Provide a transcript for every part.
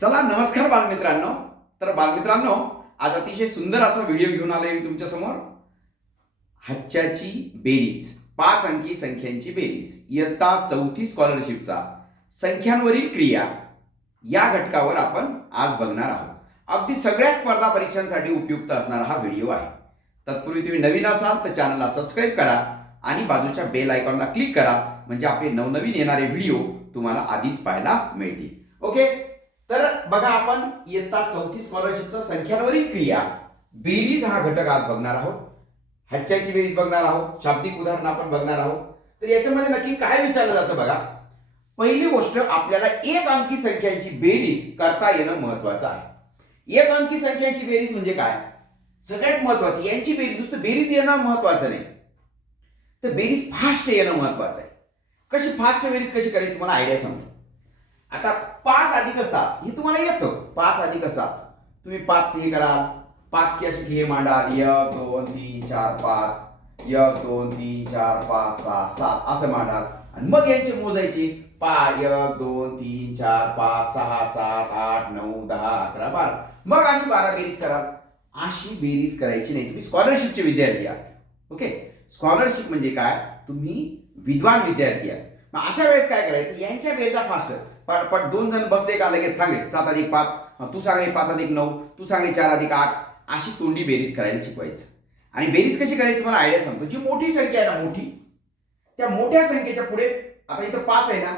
चला नमस्कार बालमित्रांनो. तर बालमित्रांनो, आज अतिशय सुंदर असा व्हिडिओ घेऊन आलोय मी तुमच्या समोर. हच्च्याची बेरीज, 5 अंकी संख्यांची बेरीज, इयत्ता 4थी स्कॉलरशिपचा संख्यांवरील क्रिया या घटकावर आपण आज बघणार आहोत. अगदी सगळ्या स्पर्धा परीक्षांसाठी उपयुक्त असणारा हा व्हिडिओ आहे. तत्पूर्वी तुम्ही नवीन असाल तर चॅनलला सबस्क्राईब करा आणि बाजूच्या बेल आयकॉनला क्लिक करा, म्हणजे आपले नवनवीन येणारे व्हिडिओ तुम्हाला आधीच पाहायला मिळतील. ओके, तर बघा, आपण इयत्ता 4थी स्कॉलरशिपचा संख्यांवरील क्रिया बेरीज हा घटक आज बघणार आहोत. हच्च्याची बेरीज बघणार आहोत, शाब्दिक उदाहरण आपण बघणार आहोत. तर याच्यामध्ये नक्की काय विचारलं जातं बघा. पहिली गोष्ट, आपल्याला एक अंकी संख्यांची बेरीज करता येणं महत्वाचं आहे. एक अंकी संख्यांची बेरीज म्हणजे काय? सगळ्यात महत्वाचं, यांची बेरीज, नुसतं बेरीज येणं महत्वाचं नाही, तर बेरीज फास्ट येणं महत्वाचं आहे. कशी फास्ट बेरीज कशी करायची तुम्हाला आयडिया सांगतो. आता 5 अधिक 7 हे तुम्हाला येतं. 5 अधिक 7 तुम्ही 5 हे कराल, 5 की अशी हे मांडाल, 1 2 3 4 5, 1 2 3 4 5 6 7 असं मांडाल आणि मग यांचे मोजायचे. 1 2 3 4 5 6 7 8 9 10 11 12, मग अशी 12 बेरीज कराल. अशी बेरीज करायची नाही. तुम्ही स्कॉलरशिपचे विद्यार्थी आहात. ओके, स्कॉलरशिप म्हणजे काय? तुम्ही विद्वान विद्यार्थी आहात. मग अशा वेळेस काय करायचं, यांच्या बेरजा फास्ट पट 2 जण बसले का लगेच सांगे 7 अधिक 5, तू सांगे 5 अधिक 9, तू सांगे 4 अधिक 8, अशी तोंडी बेरीज करायला शिकवायचं. आणि बेरीज कशी करायची तुम्हाला आयडिया सांगतो. जी मोठी संख्या आहे ना, मोठी, त्या मोठ्या संख्येच्या पुढे, आता इथं 5 आहे ना,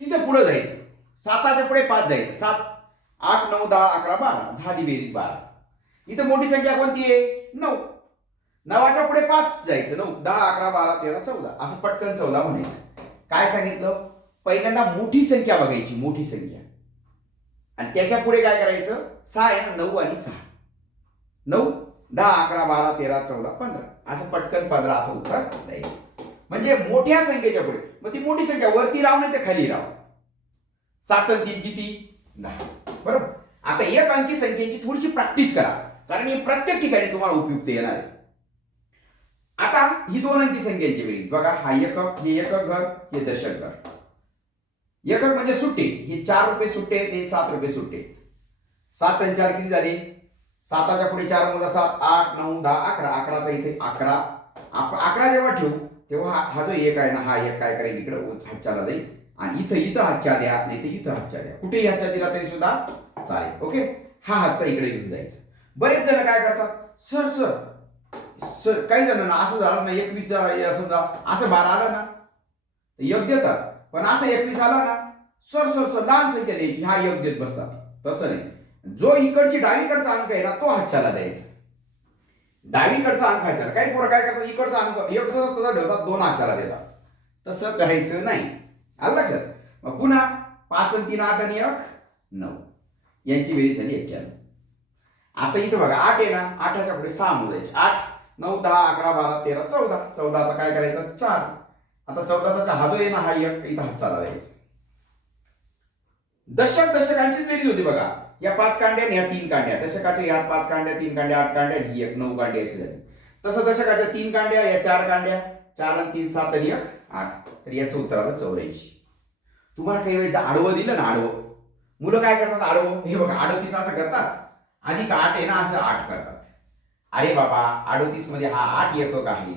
तिथे पुढे जायचं. 7च्या पुढे 5 जायचं. 7 8 9 10 11 12, झाली बेरीज 12. इथं मोठी संख्या कोणती आहे? 9. 9च्या पुढे 5 जायचं. 9 10 11 12 13 14, असं पटकन 14 म्हणायचं. काय सांगितलं? पहिल्यांदा मोठी संख्या बघायची, मोठी संख्या, आणि त्याच्या पुढे काय करायचं? 6 आहे ना, 9 आणि 6, 9 10 11 12 13 14 15, असं पटकन 15 असं उत्तर द्यायचं. म्हणजे मोठ्या संख्येच्या पुढे. मग ती मोठी संख्या वरती राव नाही तर खाली राव. 7 आणि 3 किती? 10. बरोबर. आता एक अंकी संख्येची थोडीशी प्रॅक्टिस करा, कारण हे प्रत्येक ठिकाणी तुम्हाला उपयुक्त येणार आहे. आता ही 2 अंकी संख्येची बेरीज बघा. हा एकक, हे एकक घर, हे दशक घर. एकक म्हणजे सुट्टे, हे 4 रुपये सुट्टे, ते 7 रुपये सुट्टे. 7 आणि 4 किती झाले? 7च्या पुढे 4 मोजा 7 8 9 10 11, 11चा इथे 11. 11 जेव्हा ठेवू तेव्हा हा जो एक आहे ना, हा एक काय करेल, इकडे हातच्याला जाईल आणि इथं हातच्या द्या, नाही तर इथं हातच्या द्या, कुठेही हातच्या दिला तरी सुद्धा चालेल. ओके, हा हातचा इकडे घेऊन जायचं. बरेच जण काय करतात, सर सर सर काही जणांना असं झालं ना, 21 समजा असं 12 आलं ना योग देतात, पण असं 21 आला ना, सर सर सर लहान संख्या द्यायची, हा योग देत बसतात. तसं नाही. जो इकडची डावीकडचा अंक आहे ना, तो हातच्याला द्यायचा. डावीकडचा अंक हातच्याला. काही पोरं काय करतात, इकडचा अंक एक तसं ठेवतात, 2 हातच्याला देतात. तसं करायचं नाही. आलं लक्षात? मग पुन्हा 5 आणि 3 8 आणि 1 9, यांची बेरीज झाली 91. आता इथं बघा 8 आहे ना, 8च्या पुढे 6 मोजायचे. 8 9 10 11 12 13 14, 14चा काय करायचं? 4. आता 14चा हा जो आहे ना, हा एक इथं हातचाला द्यायचा. दशक, दशकांचीच बेरीज होती बघा. या 5 कांड्या आणि या 3 कांड्या. दशकाच्या या 5 कांड्या, 3 कांड्या 8 कांड्या, ही एक 9 कांड्या अशी झाली. तसं दशकाच्या 3 कांड्या, या 4 कांड्या, 4 आणि 3 7 आणि 1 8, तर याचं उत्तर आलं 84. तुम्हाला काही वेळेस आडवं दिलं ना, आडवं, मुलं काय करतात आडवं, हे बघा 38 असं करतात, अधिक 8 आहे ना असं 8 करतात. अरे बाबा, 38 मध्ये हा 8 एकक आहे,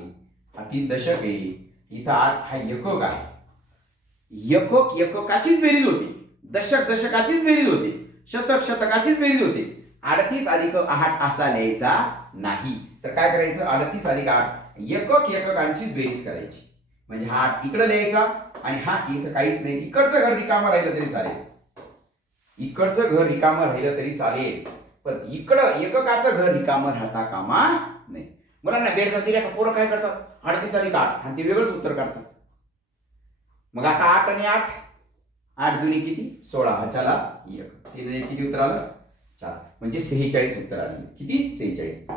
हा 3 दशक आहे, इथं 8 हा एकक आहे. एकक एककाचीच बेरीज होती, दशक दशकाचीच बेरीज होती, शतक शतकाचीच बेरीज होती. 38 अधिक 8 असा लिहायचा नाही. तर काय करायचं? 38 अधिक 8 एकक एककांचीच बेरीज करायची. म्हणजे हा 8 इकडे लिहायचा आणि हा इथं काहीच नाही. इकडचं घर रिकामं राहिलं तरी चालेल, इकडचं घर रिकामं राहिलं तरी चालेल, पण इकडं एककाचं घर रिकामं राहता कामा नाही. मला ना बेरजा दिल्या का पोरं काय करतात, 38 अधिक 8 आणि ते वेगळंच उत्तर काढतात. मग आता 8 आणि 8, 8 दुनी किती? 16, चला 1, 3 किती उत्तर आलं? 4, म्हणजे 46 उत्तर आलं. किती? 46.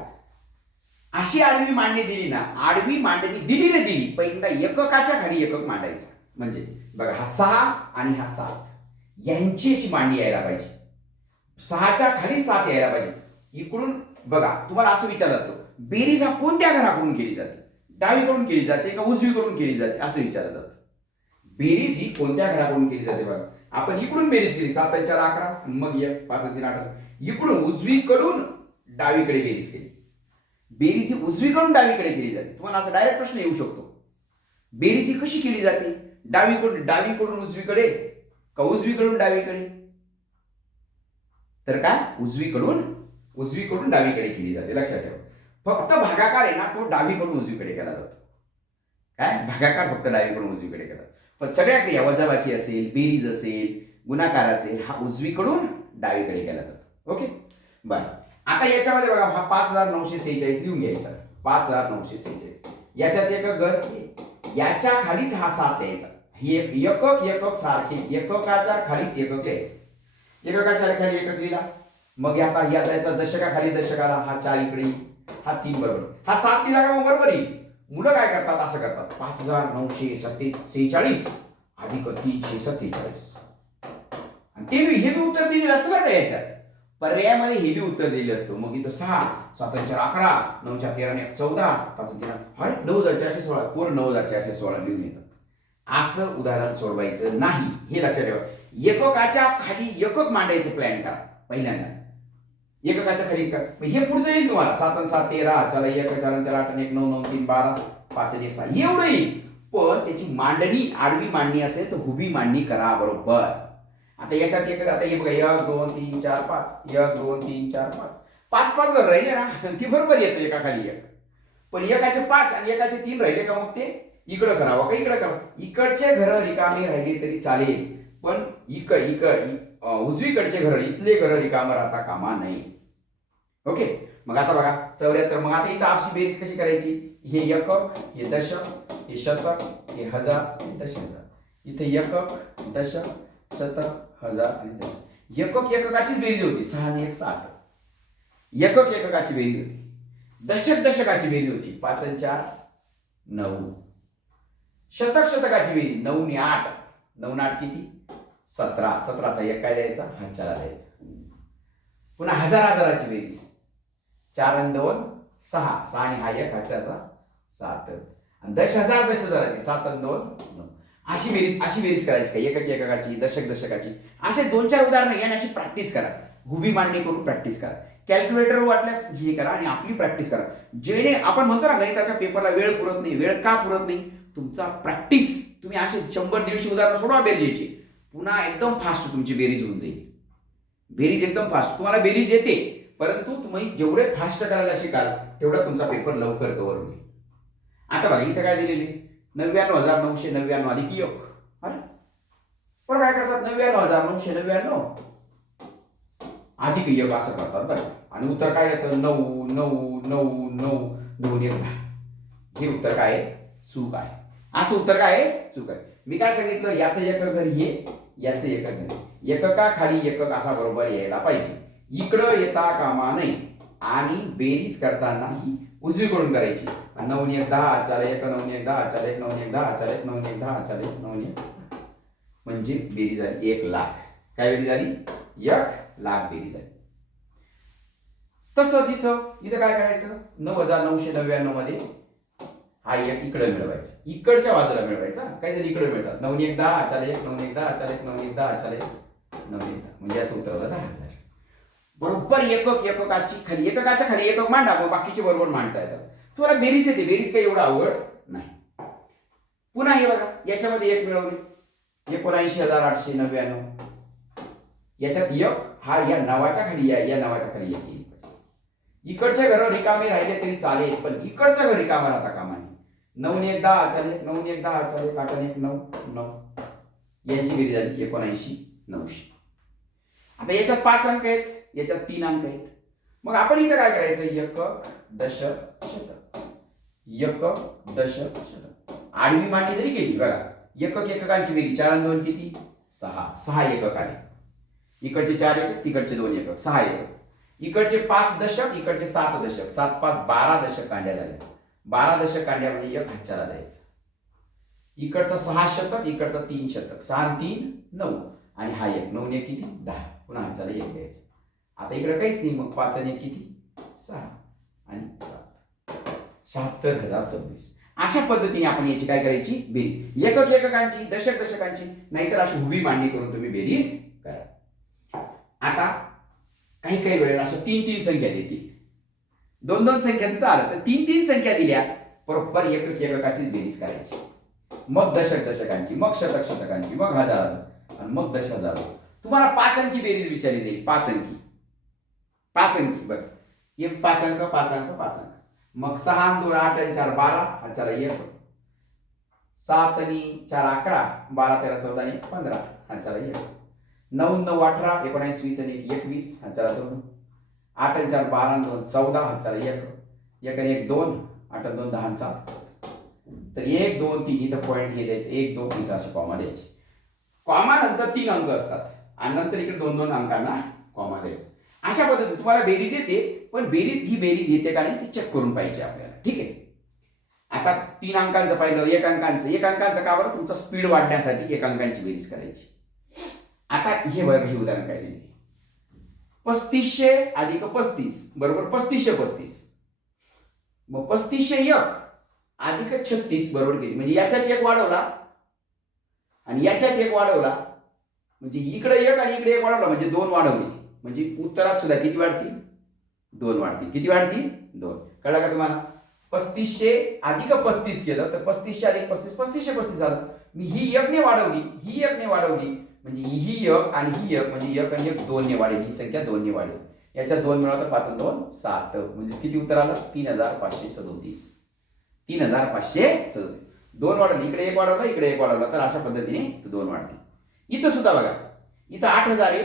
अशी आडवी मांडणी दिली ना, आडवी मांडणी दिली रे दिली, पहिल्यांदा एककाच्या खाली एकक मांडायचा. म्हणजे बघा, हा 6 आणि हा 7 यांची अशी मांडणी यायला पाहिजे. 6च्या खाली 7 यायला पाहिजे. इकडून बघा, तुम्हाला असं विचारलं जातं, बेरीज हा कोणत्या घराकडून केली जाते? डावीकडून केली जाते का उजवीकडून केली जाते, असं विचारलं जातं. बेरीज ही कोणत्या घराकडून केली जाते बघा. आपण इकडून बेरीज केली 7 आणि 4 11 आणि मग 1 5 आणि 3 8 इकडून उजवीकडून डावीकडे बेरीज केली. बेरीज ही उजवीकडून डावीकडे केली जाते. तुम्हाला असा डायरेक्ट प्रश्न येऊ शकतो, बेरीज ही कशी केली जाते? डावीकडून उजवीकडे का उजवीकडून डावीकडे? तर काय उजवीकडून डावीकडे केली जाते. लक्षात ठेवा. फक्त भागाकार आहे ना तो डावीकडून उजवीकडे केला जातो. काय भागाकार फक्त डावीकडून उजवीकडे केला. पण सगळ्या क्रिया वजाबाकी असेल, बेरीज असेल, गुणाकार असेल हा उजवीकडून डावीकडे केला जातो. ओके बरं. आता याच्यामध्ये बघा हा 5946 लिहून घ्यायचा. 5946 याच्यात एक घर याच्या खालीच हा 7 यायचा. ही एकक सारखे एककाच्या खालीच एकक यायचं. एककाच्या खाली एकक लिहिला. मग आता याचा दशकाखाली दशकाला हा 4 इकडे हा 3 बरोबर. हा 7 दिला का मग बरोबर येईल. मुलं काय करतात असं करतात 5946 अधिक 347 आणि ते हे बी उत्तर दिलेलं असतं बरं का. याच्यात पर्यायामध्ये हे बी उत्तर दिलेलं असतं. मग इथं 6 7 4 11 9 4 13 1 14 5 3 अरे 9416 कोण 9416 लिहून येतात. असं उदाहरण सोडवायचं नाही हे लक्षात ठेवा. एककाच्या खाली एकक मांडायचं प्लॅन करा पहिल्यांदा. एककाच्या खाली हे पुढचं येईल तुम्हाला 7 आणि 7 13 चला 1 4 आणि 4 8 आणि 1 9 9 3 12 5 आणि 1 6 एवढं येईल. पण त्याची मांडणी आडवी मांडणी असेल तर उभी मांडणी करा बरोबर. आता याच्यात एक आता हे बघा 1 2 3 4 5 1 2 3 4 5 5 घर राहिले ना ती बरोबर येतं एका खाली एक. पण एकाचे 5 आणि एकाचे 3 राहिले का मग ते इकडं करावं का इकडं करावं. इकडचे घर रिकामे राहिले तरी चालेल पण उजवीकडचे घर इथले घर रिकामं राहता कामा नाही. ओके मग आता बघा 74. मग आता इथं आपशी बेरीज कशी करायची. हे एकक हे दशक हे शतक हे हजार हे दशक. इथे एकक दशक शतक हजार आणि दशक. एककाचीच बेरीज होती 6 आणि 1 7. एककाची बेरीज होती. दशकाची बेरीज होती 5 आणि 4 9. शतकाची बेरीज 9 आणि 8 9 आणि 8 किती 17. 17चा एक काय द्यायचा हा 4 द्यायचा. पुन्हा हजाराची बेरीज 4 आणि 2 6 6 आणि हा 1 हा 4चा 7 आणि 10,000 7 आणि 2 9. अशी बेरीज करायची का एककाची दशकाची. असे 2-4 उदाहरणं येण्याची प्रॅक्टिस करा. उभी मांडणी करून प्रॅक्टिस करा. कॅल्क्युलेटर वाटल्यास हे करा आणि आपली प्रॅक्टिस करा. जेणे आपण म्हणतो ना गणिताच्या पेपरला वेळ पुरत नाही. वेळ का पुरत नाही. तुमचा प्रॅक्टिस तुम्ही असे 100-150 उदाहरणं सोडवा बेरजेची. पुन्हा एकदम फास्ट तुमची बेरीज होऊन जाईल. बेरीज एकदम फास्ट. तुम्हाला बेरीज येते परंतु तुम्ही जेवढे फास्ट करायला शिकाल तेवढा तुमचा पेपर लवकर कव्हर होईल. आता बघा इथे काय दिलेली 99,999 अधिक 1. अरे पण काय करतात 99,999 अधिक 1 असं करतात बरं. आणि उत्तर काय येतं 9 9 9 9 2 1 10. हे उत्तर काय आहे चूक आहे. असं उत्तर काय आहे चूक आहे. मी काय सांगितलं याचं एकक घर हे याचं एकक घर. एकका खाली एकक असा बरोबर यायला पाहिजे. इकडं येता कामा नाही. आणि बेरीज करताना ही उजवीकडून करायची. 9 आणि 1 10 4 1 9 आणि 1 10 4 1 9 आणि 1 10 4 1 9 आणि 1 10 4 1 9 आणि 1 म्हणजे बेरीज झाली 1 लाख. काय बेरीज झाली 1 लाख बेरीज झाली. तसंच इथं काय करायचं 9,999 मध्ये हा एक इकडे मिळवायचा. इकडच्या बाजूला मिळवायचा. काही जण इकडे मिळतात 9 आणि 1 10 4 1 9 आणि 1 10 4 1 9 आणि 1 10 4 1 9 आणि 1 10 म्हणजे याचं उत्तर आलं 10,000. बरोबर एककाच्या खाली एकक मांडा मग बाकीचे बरोबर मांडता येतात. तुम्हाला बेरीज येते. बेरीज काही एवढं अवघड नाही. पुन्हा हे बघा याच्यामध्ये एक मिळवले 79,899. याच्यात एक हा या नावाच्या खाली या नावाच्या खाली एक येईल. इकडचे घर रिकामे राहिले तरी चालेल पण इकडचं घर रिकामा राहता कामा नये. 9 आणि 1 10 4 1 9 आणि 1 10 4 1 8 आणि 1 9 9 यांची बेरीज झाली 79,900. आता याच्यात 5 अंक आहेत याच्यात 3 अंक आहेत. मग आपण इथं काय करायचं एकक दशक शतक. एकक दशक शतक आडवी मांडणी जरी केली बघा एककांची बेरीज 4 आणि 2 किती 6. 6 एकक आले. इकडचे 4 एकक तिकडचे 2 एकक 6 एकक. इकडचे 5 दशक इकडचे 7 दशक 7 5 12 दशक कांड्या झाल्या. 12 दशक कांड्या म्हणजे 1 हातच्याला द्यायचा. इकडचा 6 शतक इकडचा 3 शतक 6 आणि 3 9 आणि हा 1 9 आणि 1 किती 10 पुन्हा हातच्याला 1 द्यायचं. आता इकडे काहीच नाही मग 5 आणि 1 किती 6 आणि 7 76,026. अशा पद्धतीने आपण याची काय करायची बेरीज, एकक एककांची, दशक दशकांची, नाहीतर अशी उभी मांडणी करून तुम्ही बेरीज करा. आता काही काही वेळेला अशा 3-3 संख्या देतील. 2-2 संख्याचं तर आलं, तर 3-3 संख्या दिल्या बरोबर एकक एककाचीच बेरीज करायची. मग दशक दशकांची, मग शतक शतकांची, मग हजार आणि मग दश हजार. तुम्हाला 5 अंकी बेरीज विचारली जाईल. 5 अंकी, 5 अंकी बघ, एक 5 अंक 5 अंक 5 अंक. मग 6 आणि 2 8 आणि 4 12, हा 4 1, 7 आणि 4 11, 12 13 14 आणि 15, हा 4 1, 9 9 18 19 20 आणि 21, हा 4 2, 8 आणि 4 12 आणि 2 14, हा 4 1, 1 आणि 1 2, 8 आणि 2 10 आणि 7. तर 1 2 3 इथं पॉईंट हे द्यायचे, 1 2 इथं असे कॉमा द्यायचे. कॉमा नंतर 3 अंक असतात आणि नंतर इकडे 2-2 अंकांना कॉमा द्यायचे. अशा पद्धतीने तुम्हाला बेरीज येते, पण बेरीज ही बेरीज येते का नाही ते चेक करून पाहिजे आपल्याला. ठीक आहे. आता 3 अंकांचं पाहिलं, 1 अंकांचं का बरं, तुमचा स्पीड वाढण्यासाठी 1 अंकांची बेरीज करायची. आता हे बरं, हे उदाहरण काय दिले, 3500 अधिक 35 बरोबर 3535. मग 3501 अधिक 36 बरोबर किती, म्हणजे याच्यात 1 वाढवला आणि याच्यात 1 वाढवला, म्हणजे इकडे 1 आणि इकडे 1 वाढवला म्हणजे 2 वाढवली, म्हणजे उत्तरात सुद्धा किती वाढतील, 2 वाढतील. किती वाढतील, 2. कळलं का तुम्हाला? 3500 अधिक 35 केलं तर 3500 अधिक 35 3535 आलं. मी ही 1 ने वाढवली, ही 1 ने वाढवली, म्हणजे ही 1 आणि ही 1, म्हणजे 1 आणि 1 2 ने वाढेल, ही संख्या 2 ने वाढेल. याच्यात 2 मिळवलं तर 5 आणि 2 7, म्हणजे किती उत्तर आलं, 3537. 3537. 2 वाढवली, इकडे 1 वाढवला, इकडे 1 वाढवला, तर अशा पद्धतीने 2 वाढतील. इथं सुद्धा बघा, इथं 8000 आहे,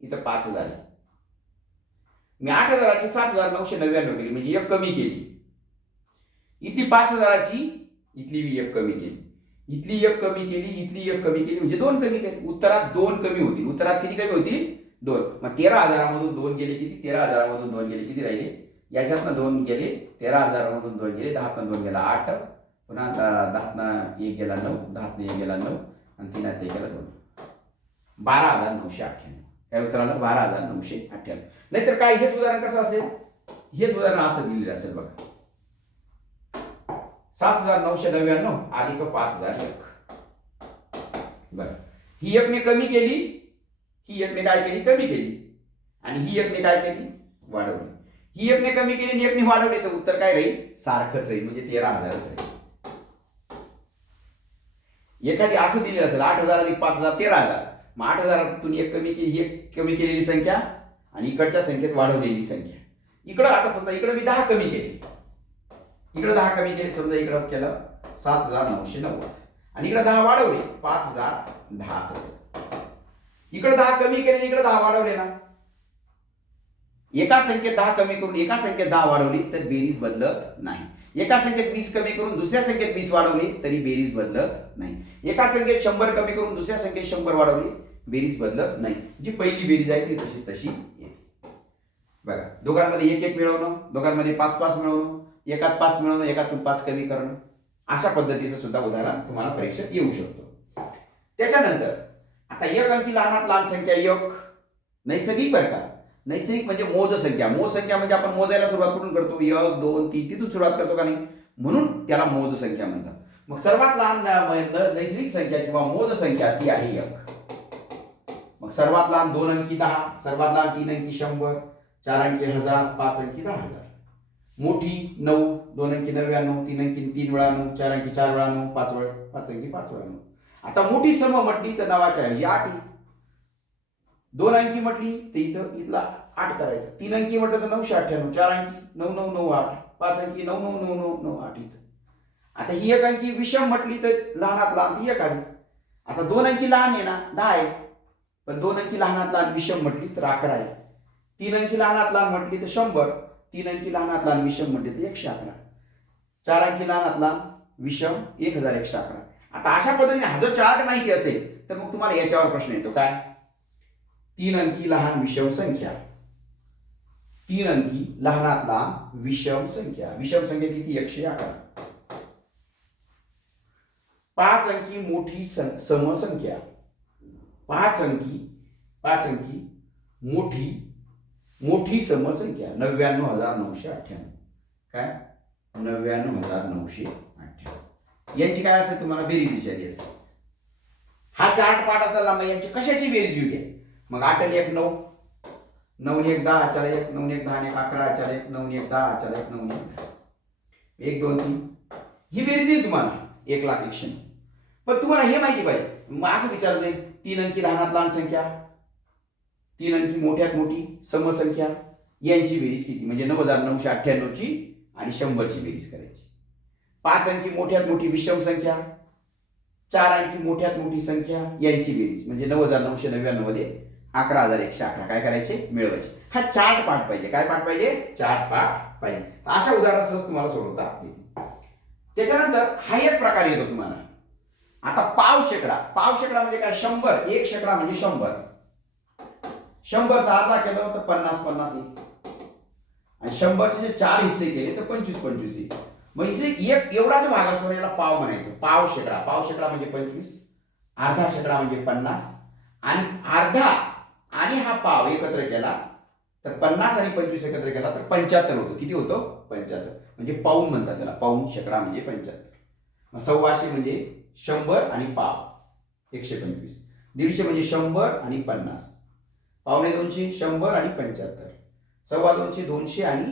इथं 5000 आहे. मी 8000ची 7999 केली, म्हणजे 1 कमी केली. इथली 5000ची इथली 1 कमी केली, इथली 1 कमी केली, इथली 1 कमी केली, म्हणजे 2 कमी केली. उत्तरात 2 कमी होतील. उत्तरात किती कमी होतील, 2. मग 13000 मधून 2 गेले किती, 13000 मधून 2 गेले किती राहिले, याच्यातनं 2 गेले, 13000 मधून 2 गेले, 10 2 गेला 8, पुन्हा 10 1 गेला 9, 10 1 गेला 9 आणि 3 1 गेला 2, 12998. काय उत्तर आलं, 12998. नाहीतर काय, हेच उदाहरण कसं असेल, हेच उदाहरण असं दिलेलं असेल बघा, 7999 अधिक 5001. बरं, ही 1 ने कमी केली, ही 1 ने काय केली, कमी केली, आणि ही 1 ने काय केली, वाढवली. ही 1 ने कमी केली आणि 1 ने वाढवली, तर उत्तर काय राहील, सारखंच राहील, म्हणजे 13000च राहील. एखादी असं दिलेलं असेल 8000 अधिक 5000 13000, मग 8000तून 1 कमी केली, ही 1 कमी केलेली संख्या आणि इकडच्या संख्येत वाढवलेली संख्या. इकडं आता समजा इकडं मी 10 कमी केली, इकडे 10 कमी केले, समजा इकडं केलं 7990 आणि इकडे 10 वाढवले 5010. इकडे 10 कमी केले, इकडे 10 वाढवले ना, एका संख्येत 10 कमी करून एका संख्येत 10 वाढवली तर बेरीज बदलत नाही. एका संख्येत 20 कमी करून दुसऱ्या संख्येत 20 वाढवली तरी बेरीज बदलत नाही. एका संख्येत 100 कमी करून दुसऱ्या संख्येत 100 वाढवली, बेरीज बदलत नाही. जी पहिली बेरीज आहे ती तशीच तशी येते. बघा, दोघांमध्ये 1 1 मिळवणं, दोघांमध्ये 5 5 मिळवणं, एकात 5 मिळवणं, एकातून 5 कमी करणं, अशा पद्धतीचं सुद्धा उदाहरण तुम्हाला परीक्षेत येऊ शकतो. त्याच्यानंतर आता 1 अंकी लहानात लहान संख्या 1 नैसर्गिक प्रकार. नैसर्गिक म्हणजे मोज संख्या. मोज संख्या म्हणजे आपण मोजायला सुरुवात कुठून करतो, 1 2 3 तिथून सुरुवात करतो का नाही, म्हणून त्याला मोज संख्या म्हणतात. मग सर्वात लहान नैसर्गिक संख्या किंवा मोज संख्या ती आहे 1. मग सर्वात लहान 2 अंकी 10, सर्वात लहान 3 अंकी 100, 4 अंकी 1000, 5 अंकी 10000. मोठी 9, 2 अंकी 99, 3 अंकी 3 वेळा 9, 4 अंकी 4 वेळा 9, 5 अंकी 5 वेळा 9. आता मोठी सम म्हटली तर 9च्या ऐवजी 8. 2 अंकी म्हटली तर इथं इथला 8 करायचं. 3 अंकी म्हटलं तर 998, 4 अंकी 9998, 5 अंकी 999998 इथं. आता ही 1 अंकी विषम म्हटली तर लहानात लहान ती 1 आहे. आता 2 अंकी लहान आहे ना, 10 आहे, पण 2 अंकी लहानात लहान विषम म्हटली तर 11 आहे. 3 अंकी लहानात लहान म्हटली तर 100, 3 अंकी लहानात लहान विषम म्हटली तर 111, 4 अंकी लहानात लहान विषम 1111. आता अशा पद्धतीने हा जो चार्ट माहिती असेल तर मग तुम्हाला याच्यावर प्रश्न येतो काय, 3 अंकी लहान विषम संख्या, 3 अंकी लहानात लहान विषम संख्या. विषम संख्या किती, 111. 5 अंकी मोठी समसंख्या, 5 अंकी मोठी समसंख्या 99998. काय, 99998. यांची काय असेल तुम्हाला बेरीज विचारली असेल. हा चार्ट पाठ असताना मग यांची कशाची बेरीज येऊ द्या. मग 8 आणि 1 9, 9 आणि 1 10, 4 1 9 आणि 1 10 आणि 11, 4 1 9 आणि 1 10, 4 1 9 आणि 1 10, 1 2 3 ही बेरीज येईल तुम्हाला 1,00,000 पण तुम्हाला हे माहिती पाहिजे. मग असं विचारलं जाईल 3 अंकी लहानात लहान संख्या, 3 अंकी मोठ्यात मोठी समसंख्या यांची बेरीज किती, म्हणजे 9,998 ची आणि 100 ची बेरीज करायची. 5 अंकी मोठ्यात मोठी विषम संख्या, 4 अंकी मोठ्यात मोठी संख्या यांची बेरीज म्हणजे 9,999 मध्ये 11,111 काय करायचे मिळवायचे. हा चार्ट पाठ पाहिजे. काय पाठ पाहिजे? चार्ट पाठ पाहिजे. अशा उदाहरणासह तुम्हाला सोडवता येईल. त्याच्यानंतर हा एक प्रकार येतो तुम्हाला. आता पाव शेकडा. पाव शेकडा म्हणजे काय? 100. 1 शेकडा म्हणजे 100. 100चा अर्धा केलं तर 50 येईल आणि 100चे जे 4 हिस्से केले तर 25 येईल. म्हणजे एक एवढाच भाग असतो याला पाव म्हणायचं. पाव शेकडा. पाव शेकडा म्हणजे 25, अर्धा शेकडा म्हणजे 50 आणि अर्धा आणि हा पाव एकत्र केला तर 50 आणि 25 एकत्र केला तर 75 होतो. किती होतो? 75. म्हणजे पाऊण म्हणतात त्याला. पाऊण शेकडा म्हणजे 75. मग 125 म्हणजे 100 आणि पाव 125. 150 म्हणजे 100 आणि 50. पावणे 200 100 आणि 75. 250 200 आणि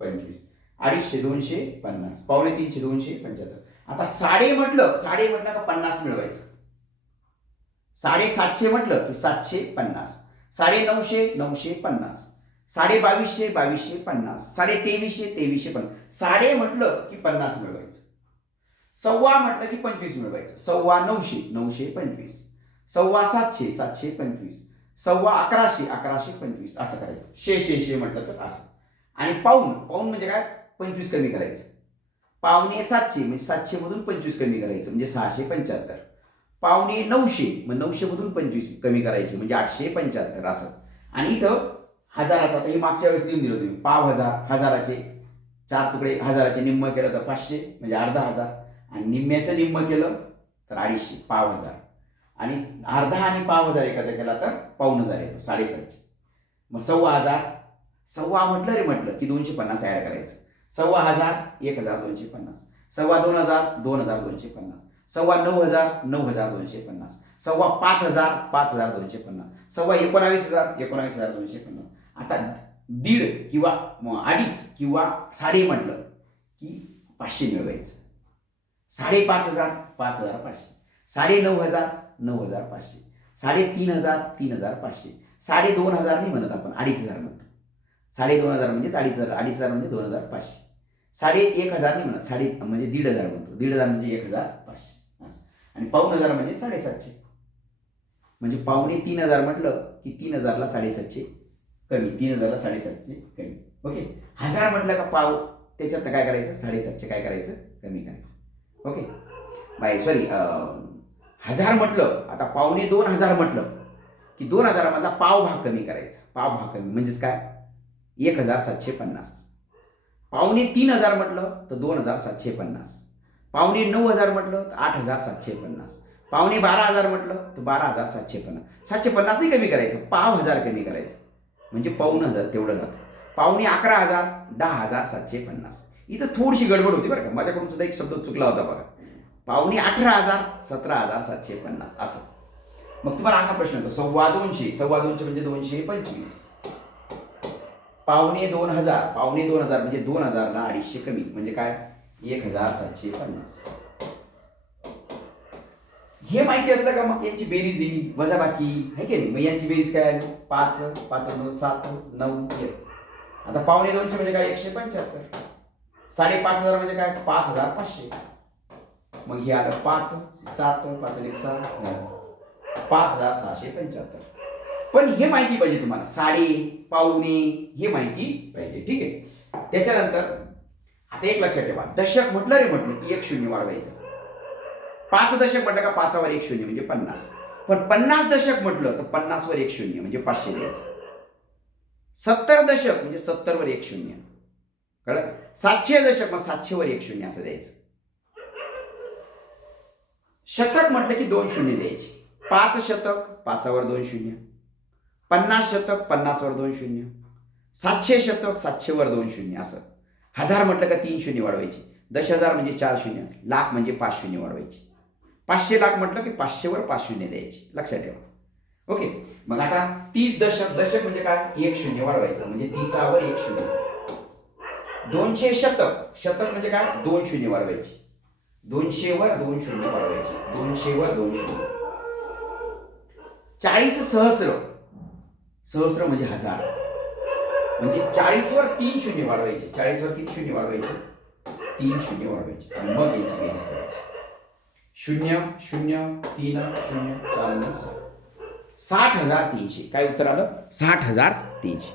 25. 250 250. पावणे 300 275. आता साडे म्हटलं का 50 मिळवायचं. 750 म्हटलं की 750. 950 950. 2250 2250. 2350 2350. साडे म्हटलं की 50 मिळवायचं. सव्वा म्हटलं की 25 मिळवायचं. 950 925. 750 725. 1100 1125 असं करायचं. 600 म्हटलं तर असं. आणि पाऊण म्हणजे काय? 25 कमी करायचं. पावणे 700 म्हणजे 700 मधून 25 कमी करायचं म्हणजे 675. पावणे 900 मग 900 मधून 25 कमी करायचे म्हणजे 875 असं. आणि इथं हजाराचा तर हे मागच्या वेळेस लिहून दिलं तुम्ही. पाव हजार, हजाराचे 4 तुकडे, हजाराचे निम्म केलं तर 500 म्हणजे अर्धा हजार आणि निम्म्याचं निम्म केलं तर 250 पाव हजार आणि अर्धा आणि पाव हजार एकत्र केला तर पाऊण हजार येतो 750. मग 1500. सव्वा म्हटलं की 250 ऍड करायचं. 1500 1250. 2000 2250. 9,000 9,250. 5000 5250. 19,000 19,250. आता दीड किंवा अडीच किंवा साडे म्हटलं की 500 मिळवायचं. 5,500 5,500. 9,500 9,500. 3,500 3,500. 2,500 नाही म्हणत आपण 2,500 म्हणतो. 2,500 म्हणजे 2,500. 2,500 म्हणजे 2,500. 1,000 नाही म्हणत. म्हणजे 1,500 म्हणतो. 1,500 म्हणजे 1,500 आणि पाऊण हजार म्हणजे 750. म्हणजे पावणे 3,000 म्हटलं की 3,000ला 750 कमी. 3,000ला 750 कमी. ओके. 1000 म्हटलं का पाव त्याच्यात काय करायचं? 750 काय करायचं? कमी करायचं. ओके. सॉरी 1000 म्हटलं आता पावणे 2,000 म्हटलं की 2,000 मधला पाव भाग कमी करायचा. पाव भाग कमी म्हणजेच काय? 1,750. पावणे 3,000 म्हटलं तर 2,750. पावणे 9,000 म्हटलं तर 8,750. पावणे 12,000 म्हटलं तर 12,750. 750 नाही कमी करायचं, पाव हजार कमी करायचं म्हणजे पाऊण हजार तेवढं राहतं. पावणे 11,000 10,750. इथं थोडीशी गडबड होती बरं का. माझ्याकडून सुद्धा एक शब्द चुकला होता बघा. पावणे 18,000 17,750 असं. मग तुम्हाला असा प्रश्न येतो 2,200 म्हणजे 225. पावणे 2,000 म्हणजे 2,000ला 250 कमी म्हणजे काय? 1,750. हे माहिती असलं का मग यांची बेरीज येईल वजाबाकी आहे की नाही. मग यांची बेरीज काय? 5 5 7 9 1. आता पावणे 200 म्हणजे काय? 175. 5,500 म्हणजे काय? 5,500. मग हे आलं 5 7 5 1 6 5,675. पण हे माहिती पाहिजे तुम्हाला. साडे पावणे हे माहिती पाहिजे. ठीक आहे. त्याच्यानंतर आता एक लक्षात ठेवा. दशक म्हटलं की 1 शून्य वाढवायचं. 5 दशक म्हटलं का 5वर 1 शून्य म्हणजे 50. पण 50 दशक म्हटलं तर 50वर 1 शून्य म्हणजे 500 द्यायचं. 70 दशक म्हणजे 70वर 1 शून्य. कळलं? 700 दशक मग 700वर 1 शून्य असं द्यायचं. शतक म्हटलं की 2 शून्य द्यायची. 5 शतक 5वर 2 शून्य. 50 शतक 50वर 2 शून्य. 700 शतक 700वर 2 शून्य असं. 1000 म्हटलं का 3 शून्य वाढवायची. 10,000 म्हणजे 4 शून्य, लाख म्हणजे 5 शून्य वाढवायची. 500 लाख म्हटलं की 500 वर 5 शून्य द्यायची, लक्षात ठेवा. ओके. मग आता 30 दशक, दशक म्हणजे काय, 1 शून्य वाढवायचं म्हणजे 30 वर 1 शून्य. 200 शतक, शतक म्हणजे काय, 2 शून्य वाढवायची. 200 वर 2 शून्य वाढवायची, 200 वर 2 शून्य. 40 सहस्र, सहस्र म्हणजे 1000, म्हणजे 40 वर 3 शून्य वाढवायचे. 40 वर किती शून्य वाढवायचे, 3 शून्य वाढवायचे आणि मग यांची बेरीज करायची. 0 0 3 0 4 60,300. काय उत्तर आलं, 60,300.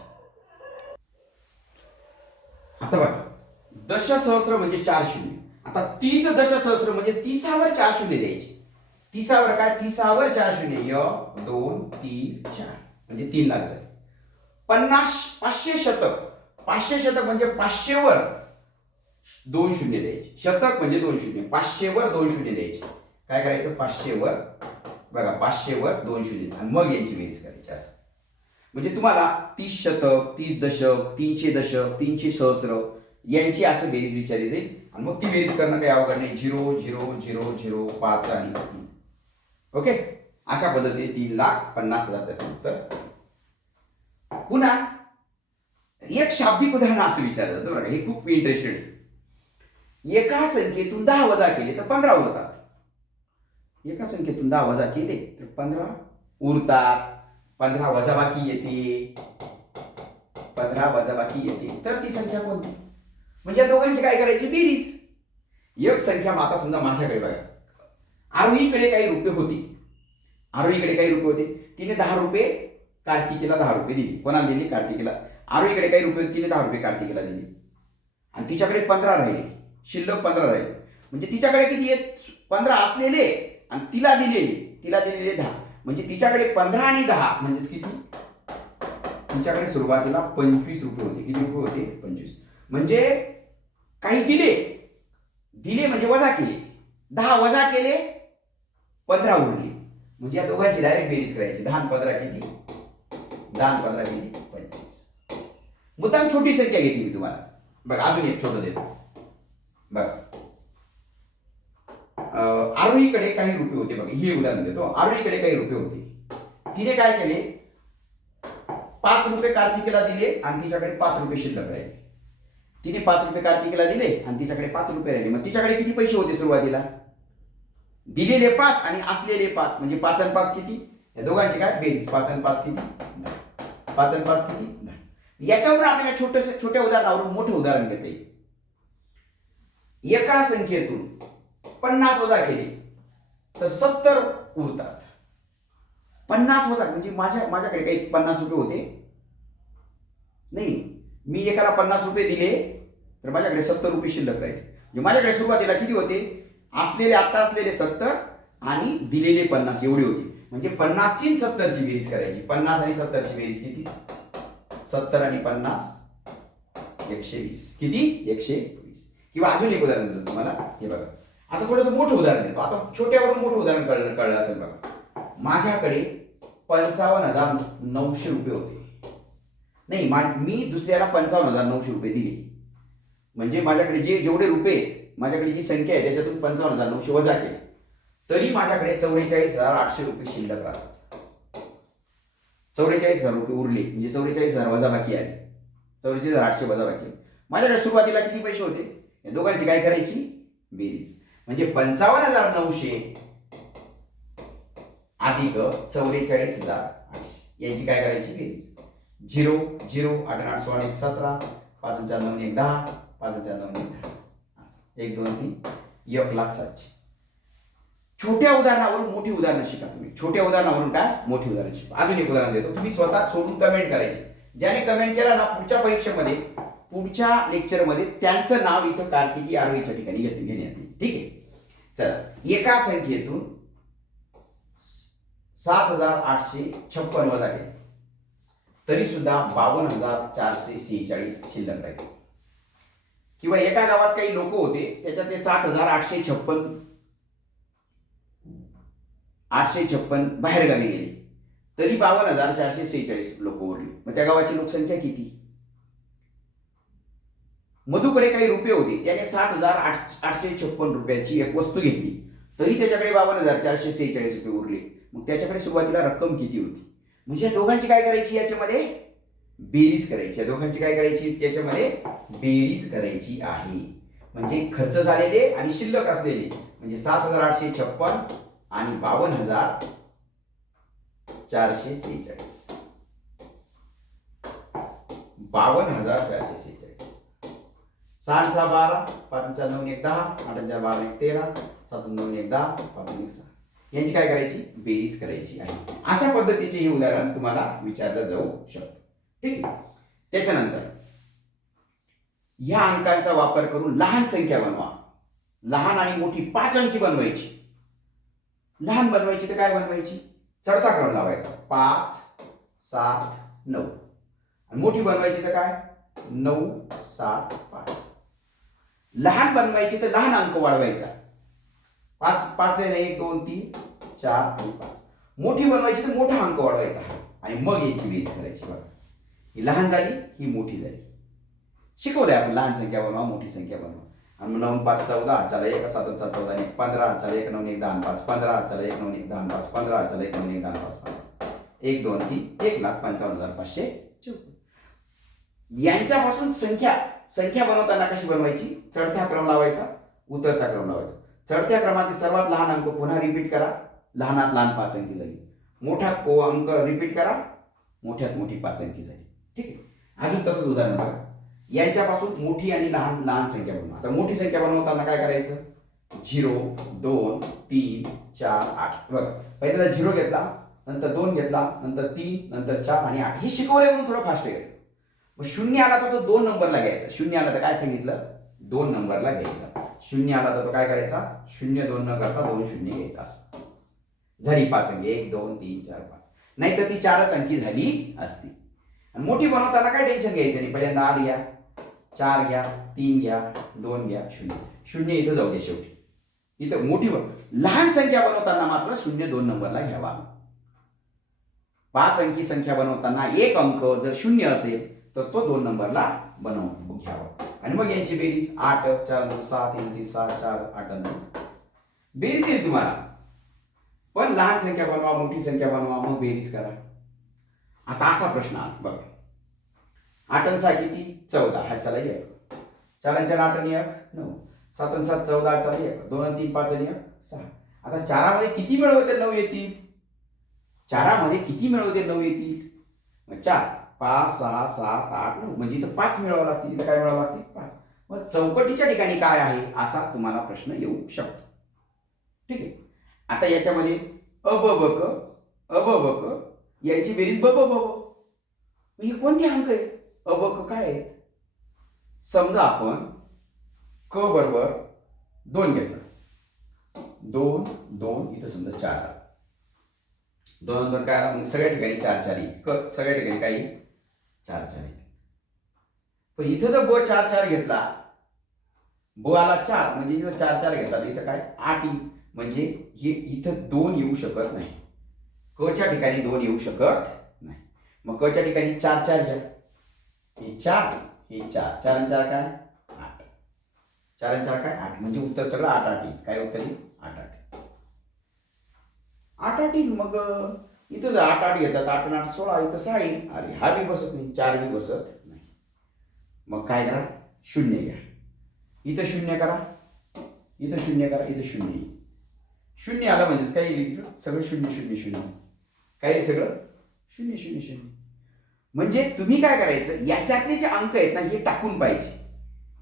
आता बघा, दशसहस्र म्हणजे 4 शून्य. आता 30 दशसहस्र म्हणजे 30 वर 4 शून्य द्यायचे. 30 वर काय, 30 वर 4 शून्य, 1 2 3 4 म्हणजे 3 लाख झाले. 500 शतक, 500 शतक म्हणजे 500 वर 2 शून्य द्यायचे. शतक म्हणजे 2 शून्य, 500 वर 2 शून्य द्यायचे. काय करायचं, 500 वर बघा, 500 वर 2 शून्य आणि मग यांची बेरीज करायची. असं म्हणजे तुम्हाला 30 शतक, 30 दशक, 300 दशक, 300 सहस्र यांची असं बेरीज विचारली जाईल आणि मग ती बेरीज करणं काही अवघड नाही. 0 0 0 0 5 आणि 3. ओके. अशा पद्धतीने 3,50,000 त्याचं उत्तर. पुन्हा एक शाब्दिक उदाहरण असं विचारलं जातं बरं, हे खूप इंटरेस्टेड आहे. एका संख्येतून 10 वजा केले तर 15 उरतात. एका संख्येतून 10 वजा केले तर 15 उरतात. 15 वजाबाकी येते, 15 वजाबाकी येते, तर ती संख्या कोणती, म्हणजे या दोघांची काय करायची, बेरीज. एक संख्या, आता समजा माझ्याकडे बघा, आरोहीकडे काही रुपये होते, आरोहीकडे काही रुपये होते, तिने 10 रुपये कार्तिकीला 10 रुपये दिली. कोणाला दिली, कार्तिकीला. आरोहीकडे काही रुपये होते, तिने 10 रुपये कार्तिकीला दिली आणि तिच्याकडे 15 राहिले, शिल्लक 15 राहिले. म्हणजे तिच्याकडे किती आहेत, 15 असलेले आणि तिला दिलेले 10, म्हणजे तिच्याकडे 15 आणि 10 म्हणजेच किती, तिच्याकडे सुरुवातीला 25 रुपये होते. किती रुपये होते, 25. म्हणजे काही दिले म्हणजे वजा केले, 10 वजा केले, 15 उरले. म्हणजे या दोघांची डायरेक्ट बेरीज करायची. 10 आणि 15 किती, 10 आणि 15 किती, 25. मुद्दाम छोटी संख्या घेतली मी तुम्हाला. बघा अजून एक छोटं देतो. बघा, आरोहीकडे काही रुपये होते. बघा हे उदाहरण देतो. आरोहीकडे काही रुपये होते, तिने काय केले, 5 रुपये कार्तिकीला दिले आणि तिच्याकडे 5 रुपये शिल्लक राहिले. तिने 5 रुपये कार्तिकीला दिले आणि तिच्याकडे 5 रुपये राहिले. मग तिच्याकडे किती पैसे होते सुरुवातीला, दिलेले 5 आणि असलेले 5, म्हणजे 5 आणि 5 किती, या दोघांची काय बेरीज, 5 आणि 5 किती, 10. 5 आणि 5 किती, 10. याच्यावर आपल्याला छोट्या उदाहरणावरून मोठे उदाहरण घेता येईल. एका संख्येतून 50 वजा केले तर 70 उरतात. 50 वजा म्हणजे माझ्याकडे काही 50 रुपये होते नाही, मी एकाला 50 रुपये दिले तर माझ्याकडे 70 रुपये शिल्लक राहिले. म्हणजे माझ्याकडे सुरुवातीला किती होते, आता असलेले 70 आणि दिलेले 50 एवढे होते. म्हणजे 50 ची 70 ची बेरीज करायची. 50 आणि 70 ची बेरीज किती, 70 आणि 50 120. किती, 120. किंवा अजून एक उदाहरण देतो तुम्हाला. हे बघा, आता थोडंसं मोठं उदाहरण देतो. आता छोट्यावरून मोठं उदाहरण कळलं असेल बघा. माझ्याकडे 55,900 रुपये होते. नाही, मी दुसऱ्याला 55,900 रुपये दिले. म्हणजे माझ्याकडे जेवढे रुपये आहेत, माझ्याकडे जी संख्या आहे त्याच्यातून 55,900 वजा केले तरी माझ्याकडे 44,800 रुपये शिल्लक राहतात. 44,000 रुपये उरले, म्हणजे 44,000 वजा बाकी आले, 44,800 वजा बाकी आले. माझ्याकडे सुरुवातीला किती पैसे होते, या दोघांची काय करायची बेरीज. म्हणजे 55,900 अधिक 44,800 यांची काय करायची बेरीज. 0 0 8 8 16 1 17 5 4 9 1 10 5 4 9 1 10 1 2 3 1,07,000. छोट्या उदाहरणावरून मोठी उदाहरणं शिका तुम्ही. छोट्या उदाहरणावरून काय मोठी उदाहरण शिका. अजून एक उदाहरण देतो, तुम्ही स्वतः सोडून कमेंट करायचे. ज्याने कमेंट केला ना, पुढच्या परीक्षेमध्ये, पुढच्या लेक्चरमध्ये त्यांचं नाव इथं कार्तिकी आरोहीच्या ठिकाणी घेण्यात येईल. ठीक आहे. चला, एका संख्येतून 7,856 वजा केले तरी सुद्धा 52,446 शिल्लक राहील. किंवा एका गावात काही लोक होते, त्याच्यात ते 7,856 बाहेर गावी गेले तरी 52,446 लोक उरले. मग त्या गावाची लोकसंख्या किती, मधूकडे काही रुपये होते, त्याने 7,856 रुपयाची एक वस्तू घेतली, तरी त्याच्याकडे 52,446 रुपये उरले. मग त्याच्याकडे सुरुवातीला रक्कम किती होती? म्हणजे या दोघांची काय करायची, याच्यामध्ये बेरीज करायची. या दोघांची काय करायची, त्याच्यामध्ये बेरीज करायची आहे. म्हणजे खर्च झालेले आणि शिल्लक असलेले, म्हणजे 7,856 आणि 52,446. 52,446. 6 12, 5 9 1 10, 8 12 1 13, 7 9 1 10, 5 1 6. यांची काय करायची, बेरीज करायची आहे. अशा पद्धतीचे हे उदाहरण तुम्हाला विचारलं जाऊ शकतं. ठीक आहे. त्याच्यानंतर ह्या अंकांचा वापर करून लहान संख्या बनवा. लहान आणि मोठी 5 अंकी बनवायची. लहान बनवायची तर काय बनवायची, चढता क्रम लावायचा, 5 7 9. आणि मोठी बनवायची तर काय, 9 7 5. लहान बनवायची तर लहान अंक वाढवायचा, 5 5 आहे ना, 1 2 3 4 आणि 5. मोठी बनवायची तर मोठा अंक वाढवायचा आणि मग याची बेरीज करायची. बघा, ही लहान झाली, ही मोठी झाली. शिकवलंय आपण, लहान संख्या बनवा, मोठी संख्या बनवा. आणि 9 5 14, चला 1 7 7 14 आणि 15, चला 1 9 1 10 5 15, चला 1 9 1 10 5 15, चला 1 9 1 10 5 15, 1 2 3 1,55,554. यांच्यापासून संख्या बनवताना कशी बनवायची, चढत्या क्रम लावायचा, उतरता क्रम लावायचा. चढत्या क्रमातील सर्वात लहान अंक पुन्हा रिपीट करा, लहानात लहान 5 अंकी झाली. मोठा अंक रिपीट करा, मोठ्यात मोठी 5 अंकी झाली. ठीक आहे. अजून तसंच उदाहरण बघा, यांच्यापासून मोठी आणि लहान लहान संख्या बनवा. आता मोठी संख्या बनवताना काय करायचं, 0 2 3 4 8. बघा, पहिल्यांदा 0 घेतला, नंतर 2 घेतला, नंतर 3, नंतर 4 आणि 8. हे शिकवलंय म्हणून थोडं फास्ट घेतलं. मग 0 आला तर तो 2 नंबरला घ्यायचा. 0 आला तर काय सांगितलं, 2 नंबरला घ्यायचा. 0 आला तर तो काय करायचा, 0 2 न करता 2 0 घ्यायचा. असं झाली 5 अंकी, 1 2 3 4 5. नाही तर ती 4च अंकी झाली असती. आणि मोठी बनवताना काय टेन्शन घ्यायचं नाही. पहिल्यांदा 8 घ्या, 4 घ्या, 3 घ्या, 2 घ्या, 0 0 इथं जाऊ दे शेवटी. इथं मोठी लहान संख्या बनवताना मात्र 0 2 नंबरला घ्यावा. 5 अंकी संख्या बनवताना एक अंक जर 0 असेल तर तो 2 नंबरला बनवून घ्यावा. आणि मग यांची बेरीज 8 4 2 6 3 3 6 4 8 9. बेरीज येईल तुम्हाला. पण लहान संख्या बनवा, मोठी संख्या बनवा, मग बेरीज करा. आता असा प्रश्न आला बघा, 8 आणि 6 किती, 14. हा चला 1. 4 आणि 4 8 आणि 1 9. 7 आणि 7 14, चला 1. 2 आणि 3 5 आणि 1 6. आता 4मध्ये किती मिळवते 9 येतील, 4मध्ये किती मिळवते 9 येतील. मग 4 5 6 7 8 9, म्हणजे इथं 5 मिळवावं लागतील. इथं काय मिळवावं लागतील, 5. मग चौकटीच्या ठिकाणी काय आहे असा तुम्हाला प्रश्न येऊ शकतो. ठीक आहे. आता याच्यामध्ये अ याची बेरीज ब हे कोणते अंक आहे, काय आहेत. समजा आपण क बरोबर 2 घेतलं, 2 2 इथं समजा 4, 2 2 काय आला, मग सगळ्या ठिकाणी 4 4 येईल. सगळ्या ठिकाणी काही 4 4 येईल. पण इथं जर ब 4 4 घेतला, ब आला 4, म्हणजे इथं 4 4 घेतला, इथं काय 8 येईल. म्हणजे हे इथं 2 येऊ शकत नाही. क च्या ठिकाणी 2 येऊ शकत नाही. मग क च्या ठिकाणी 4 4 घ्या, हे 4 हे 4, 4 आणि 4 काय 8, 4 आणि 4 काय 8, म्हणजे उत्तर सगळं 8 8 येईल. काय उत्तर येईल, 8 8 8 8 येईल. मग इथं जर 8 8 घेतात, 8 आणि 8 16, इथं 6 येईल. अरे हा बी बसत नाही, 4 बी बसत नाही. मग काय करा, 0 घ्या, इथं 0 करा, इथं 0 करा, इथं 0 येईल. 0 आलं म्हणजेच काय येईल, सगळं 0 0 0. काय येईल, सगळं 0 0 0. म्हणजे तुम्ही काय करायचं, याच्यातले जे अंक आहेत ना हे टाकून पाहिजे.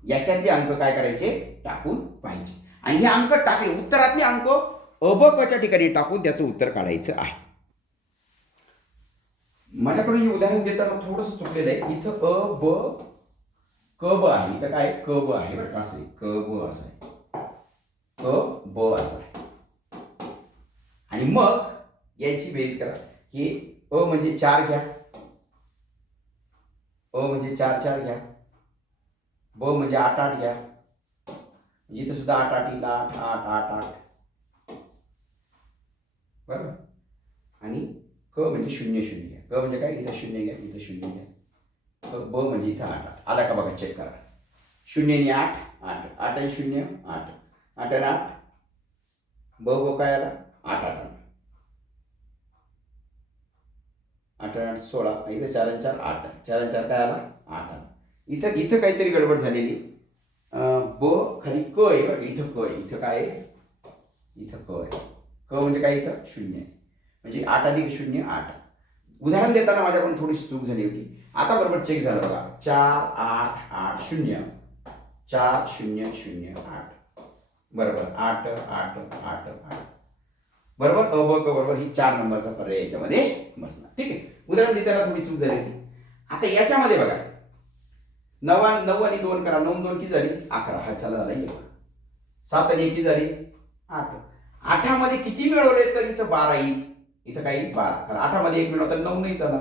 याच्यातले अंक काय करायचे, टाकून पाहिजे. आणि हे अंक टाकले, उत्तरातले अंक अबकच्या ठिकाणी टाकून त्याचं उत्तर काढायचं आहे. माझ्याकडून हे उदाहरण देताना थोडंसं चुकलेलं आहे. इथं अ ब क ब आहे, इथं काय क ब आहे बरं का, असं क ब असं आहे, क ब असं आहे. आणि मग यांची बेरीज करा. हे अ म्हणजे 4 घ्या, अ म्हणजे 4 4 घ्या, ब म्हणजे 8 8 घ्या, म्हणजे इथं सुद्धा 8 8 येईल, 8 8 8 8 बरोबर. आणि क म्हणजे 0 0 घ्या, क म्हणजे काय, इथं 0 घ्या, इथं 0 घ्या, ब म्हणजे इथं 8 8 आला का बघा, चेक करा. शून्य आणि आठ, आठ, आठ आणि शून्य आठ, आठ आणि आठ, ब काय आला, आठ आठ, आठ आठ 16, इथं 4 आणि 4 8, 4 आणि 4 काय आला, 8 आला. इथं इथं काहीतरी गडबड झालेली. ब खाली क आहे बघ, इथं क आहे, इथं काय आहे, इथं क आहे. क म्हणजे काय, इथं शून्य आहे, म्हणजे 8 अधिक 0 8. उदाहरण देताना माझ्याकडून थोडीशी चूक झाली होती. आता बरोबर चेक झालं बघा. 4 8 8 0, 4 0 0 8, बरोबर 8 8 8 8, बरोबर. अ ब क बरोबर ही 4 नंबरचा पर्याय याच्यामध्ये बसणार. ठीक आहे. उदाहरण देताना थोडी चूक झाली होती. आता याच्यामध्ये बघा, 9 आणि 2 करा, 9 2 किती झाली, 11, हा चला झाला 1. 7 आणि 1 किती झाली, 8. 8 मध्ये किती मिळवले तर इथं 12 येईल, इथं काही 12, कारण 8 मध्ये 1 मिळवला तर 9 नाही चला.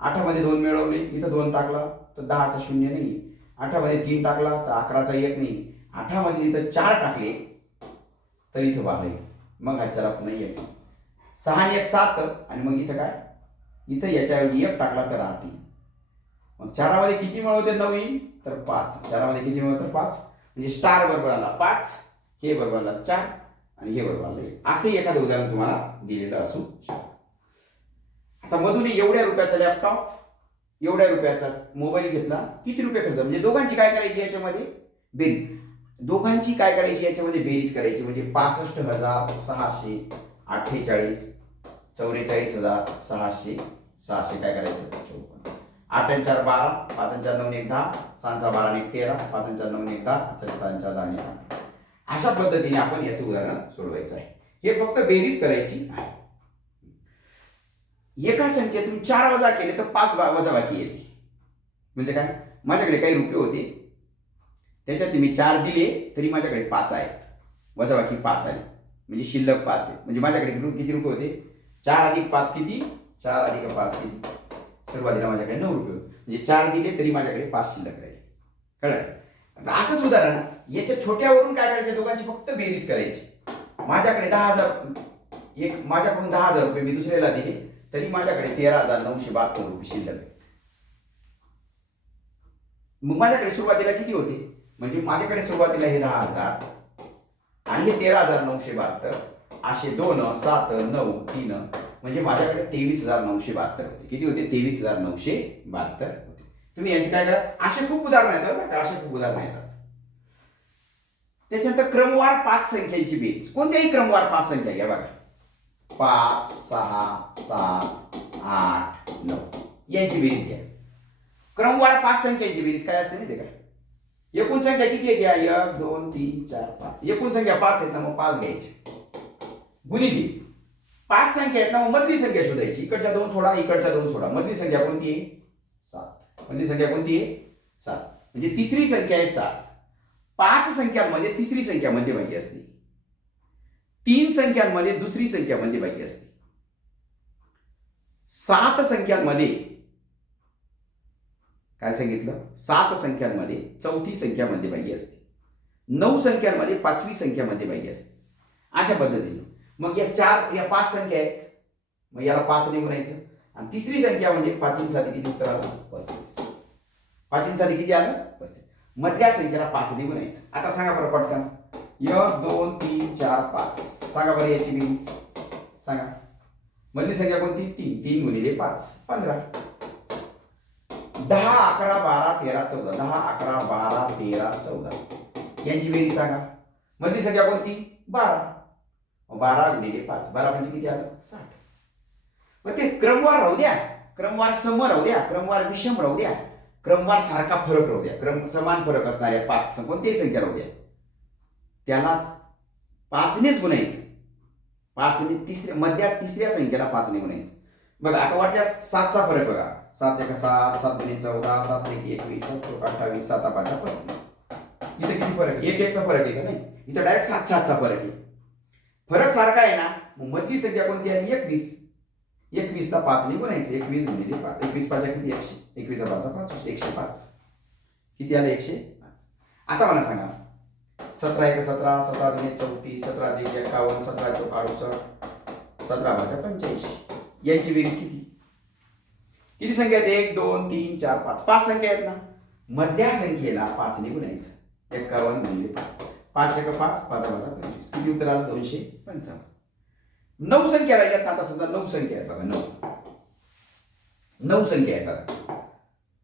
8 मध्ये 2 मिळवले, इथं 2 टाकला तर 10चा 0 नाही. 8 मध्ये 3 टाकला तर 11चा 1 नाही. 8 मध्ये इथं 4 टाकले तर इथं 12 येईल. मग हा चला पुन्हा 1, 6 आणि 1 7, आणि मग इथं काय, इथं याच्याऐवजी 1 टाकला तर 8 येईल. मग 4 मध्ये किती मिळवते, 9 येईल तर 5. 4 मध्ये किती मिळवते, 5, म्हणजे स्टार बरोबर आला 5, हे बरोबर आला 4, आणि हे बरोबर आलं 1. असे एखादं उदाहरण तुम्हाला दिलेलं असू शकतं. आता मधुने एवढ्या रुपयाचा लॅपटॉप, एवढ्या रुपयाचा मोबाईल घेतला, किती रुपये खर्च, म्हणजे दोघांची काय करायची याच्यामध्ये बेरीज, दोघांची काय करायची याच्यामध्ये बेरीज करायची, म्हणजे 65,648, 44,600, 600 काय करायचं 54. 8 आणि 4 12, 5 आणि 4 9 1 10, 6 4 12 आणि 1 13, 5 आणि 4 9 1 10, 6 4 10 आणि 8. अशा पद्धतीने आपण याचं उदाहरण सोडवायचं आहे. हे फक्त बेरीज करायची आहे. एका संख्येतून 4 वजा केले तर 5 वजाबाकी येते. म्हणजे काय, माझ्याकडे काही रुपये होते, त्याच्यात मी 4 दिले तरी माझ्याकडे 5 आहेत, वजाबाकी 5 आहे, म्हणजे शिल्लक 5 आहे. म्हणजे माझ्याकडे किती रुपये होते, 4 अधिक 5 किती, 4 अधिक 5 किती, सुरुवातीला माझ्याकडे 9 रुपये होते, म्हणजे 4 दिले तरी माझ्याकडे 5 शिल्लक राहिले. कळलं. असंच उदाहरण, याच्या छोट्यावरून काय करायचं, दोघांची फक्त बेरीज करायची. माझ्याकडे 10,000, माझ्याकडून 10,000 रुपये मी दुसऱ्याला दिले तरी माझ्याकडे 13,972 रुपये शिल्लक. मग माझ्याकडे सुरुवातीला किती होते, म्हणजे माझ्याकडे सुरुवातीला हे 10,000 आणि हे 13,972, असे 2 7 9 3, म्हणजे माझ्याकडे 23,972 होते. किती होते, 23,972 होते. तुम्ही यांची काय करा, असे खूप उदाहरण येतात, असे खूप उदाहरण येतात. त्याच्यानंतर क्रमवार 5 संख्यांची बेरीज, कोणत्याही क्रमवार 5 संख्या घ्या बघा, 5 6 7 8 9 यांची बेरीज घ्या. क्रमवार 5 संख्यांची बेरीज काय असते माहिती का, एकूण संख्या किती आहे घ्या, 1 2 3 4 5, एकूण संख्या 5 आहेत ना, मग 5 घ्यायची, गुणिले 5 संख्या आहेत ना, मग मधली संख्या शोधायची. इकडच्या 2 सोडा, इकडच्या 2 सोडा, मधली संख्या कोणती आहे, 7. मधली संख्या कोणती आहे, 7, म्हणजे तिसरी संख्या आहे 7. 5 संख्यांमध्ये तिसरी संख्या मध्यभागी असते, 3 संख्यांमध्ये दुसरी संख्या मध्यभागी असते, 7 संख्यांमध्ये काय सांगितलं, 7 संख्यांमध्ये चौथी संख्या मध्यभागी असते, 9 संख्यांमध्ये 5वी संख्या मध्यभागी असते. अशा पद्धतीने मग या 5 संख्या आहेत, मग याला 5 ने गुणायचं, आणि तिसरी संख्या म्हणजे 5 साठी किती उत्तर आलं, 35. 5 साठी किती आलं, 35. मधल्या संख्येला 5 ने गुणायचं. आता सांगा बरं पटकन, 1 2 3 4 5, सांगा बरं याची बेरीज सांगा. मधली संख्या कोणती, 3, 3 गुणिले 5 15. 10 11 12 13 14, 10 11 12 13 14 यांची बेरीज सांगा. मधली संख्या कोणती, 12, 12 गुणिले 5, 12 म्हणजे किती आलं, 60. मग ते क्रमवार राहू द्या, क्रमवार सम राहू द्या, क्रमवार विषम राहू द्या, क्रमवार सारखा फरक राहू द्या, क्रम समान फरक असणाऱ्या 5 कोणतीही संख्या राहू द्या, त्याला 5 नेच गुणायचं. 5 ने मधल्या तिसऱ्या संख्येला 5 ने गुणायचं. बघा आता वाटल्यास 7चा फरक बघा, 7 1 7, 7 2 14, 7 1 21, 7 4 28, 7 5 35. इथे किती फरक आहे, 1 1 चा फरक आहे का नाही, इथे डायरेक्ट 7 7 चा फरक आहे. फरक सारखा आहे ना, मग मधली संख्या कोणती आहे, 21. 21 ला 5 ने गुणायचं, 21 गुणिले 5, 21 5 किती, 100, 21 5 5 105, किती आलं, 105. आता मला सांगा, 17 1 17, 17 2 34, 17 2 51, 17 4 68, 17 5 85 यांची बेरीज किती, किती संख्या आहेत, 1 2 3 4 5, 5 संख्या आहेत ना, मधल्या संख्येला 5 ने गुणायचं. 51 गुणिले 5. 5 एक 5, 5 वजा 25. किती उत्तर आलं? 255. 9 संख्या राहिल्यात ना. आता समजा 9 संख्या आहेत बघा. 9 संख्या आहेत बघा.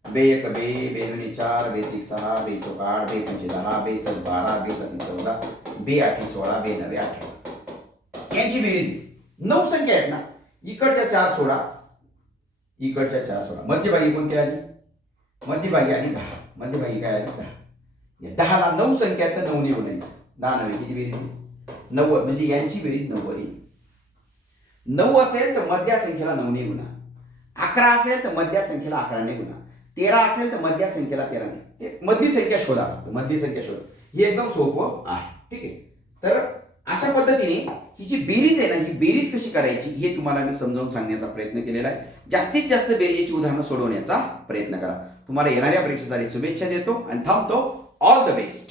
बे एक बे, बे दोन्ही 4, बे तीन 6, बे चौक 8, बे पंचे 10, बे सात 12, बे साती 14, बे आठी 16, बे नवे 18. यांची बेरीज आहे. 9 संख्या आहेत ना. इकडच्या 4 सोडा, इकडच्या 4 सोडा. मध्यभागी कोणती आली? मध्यभागी आली 10. मध्यभागी काय आली? 10. या 10ला 9 संख्या आहेत तर 9 ने गुणायचं. 10 नव्हे किती बेरीज? 90. म्हणजे यांची बेरीज 90 येईल. 9 असेल तर मधल्या संख्येला 9 ने गुणा. 11 असेल तर मधल्या संख्येला 11 ने गुणा. 13 असेल तर मधल्या संख्येला 13 ने. ते मधली संख्या शोधा. मधली संख्या शोधा. हे एकदम सोपं आहे. ठीक आहे. तर अशा पद्धतीने ही जी बेरीज आहे ना, ही बेरीज कशी करायची हे तुम्हाला मी समजावून सांगण्याचा प्रयत्न केलेला आहे. जास्तीत जास्त बेरीजची उदाहरणं सोडवण्याचा प्रयत्न करा. तुम्हाला येणाऱ्या परीक्षेसाठी शुभेच्छा देतो आणि थांबतो. All the best.